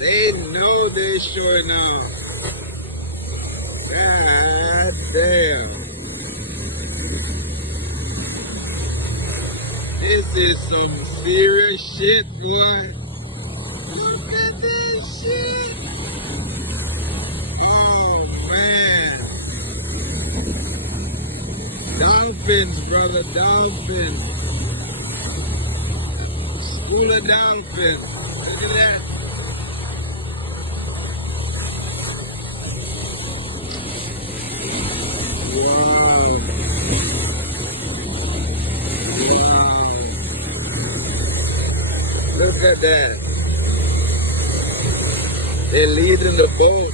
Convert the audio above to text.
They know they showing up. God damn. This is some serious shit, boy. Look at this shit. Oh, man. Dolphins, brother, dolphins. School of dolphins. Look at that. Wow. Wow. Look at that. They're leading the boat.